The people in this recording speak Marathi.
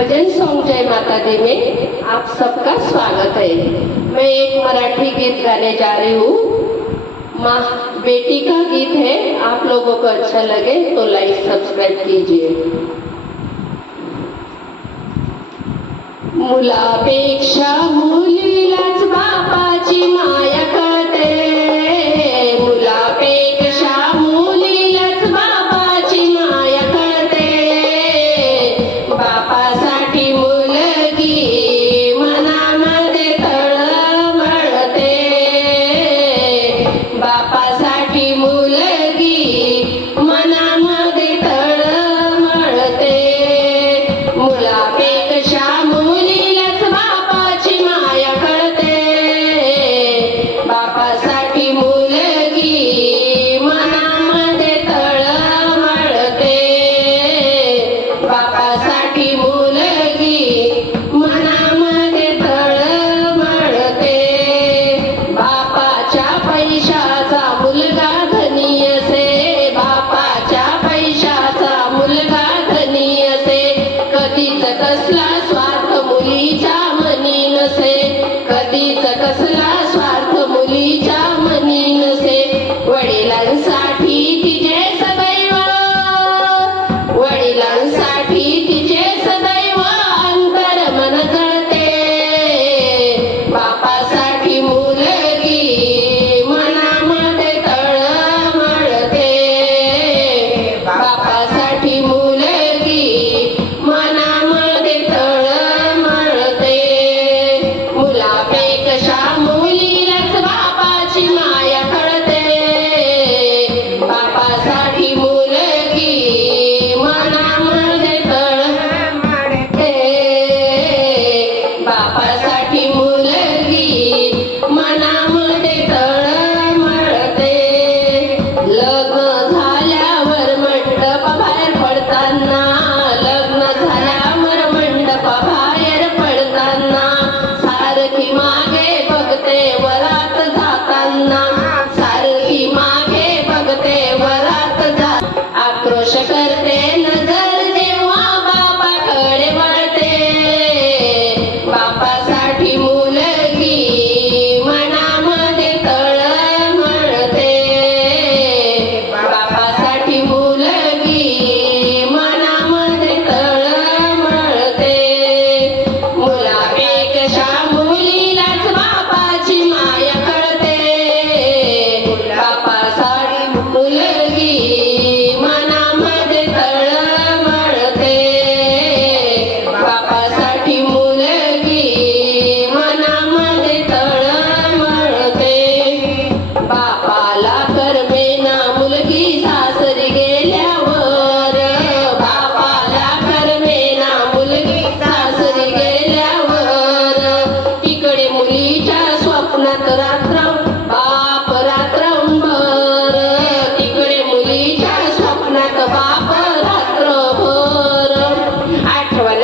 भजन सॉन्ग जय माता दी में आप सबका स्वागत है। मैं एक मराठी गीत गाने जा रही हूँ। माँ बेटी का गीत है। आप लोगों को अच्छा लगे तो लाइक सब्सक्राइब कीजिए। मुलापेक्षा मुलीलाच बापाची माया कळते, मुलापेक्षा मुलीलाच बापाची माया कळते, बापासाठी मुलगी मनामध्ये तळमळते, बापासाठी मुलगी मनामध्ये तळमळते, मुलापेक्षा मुलीलाच बापाची माया कळते, बापासाठी मुलगी मनामध्ये तळमळते, बापासाठी मुलगी मनामध्ये तळमळते, बापाच्या पैशाचा मुलगा धनी असे, बापाच्या पैशाचा मुलगा धनी असे, कधीच कसला स्वार्थ मुलीच्या मनी नसे, कधीच कसला स्वार्थ मुलीच्या मनी नसे, वडिलांसाठी तिचे सदैव, वडिलांसाठी तिचे सदैव अंतर मन जळते, बापासाठी मुलगी मनामध्ये तळमळते, बापासाठी मुलगी मनामध्ये तळमळते, मुलापेक्षा मुलीलाच बापाची माया कळते, बापासाठी मुलगी मनामध्ये तळमळते, बापासाठी मुलगी मनामध्ये तळमळते, लग्न झाल्यावर मंडप बाहेर पडताना, लग्न झाल्यावर मंडप बाहेर पडताना, सारखी मागे बघते वरात जाताना, सारखी मागे बघते वरात जात, आक्रोश करते नजर जेव्हा बापाकडे वळते, बापासाठी मुलगी मनामध्ये तळमळते, बापासाठी मुलगी मनामध्ये तळमळते, मुलापेक्षा मुलीलाच बापाची माया कळते, बापासाठी मुलगी मनामध्ये तळमळते, बापासाठी मुलगी मनामध्ये तळमळते, बापाला करमेना मुलगी सासरी गेल्यावर, बापाला करमेना मुलगी सासरी गेल्यावर, तिकडे मुलीच्या स्वप्नात रात्र बाप रात्रभर, तिकडे मुलीच्या स्वप्नात बाप रात्रभर, आठवण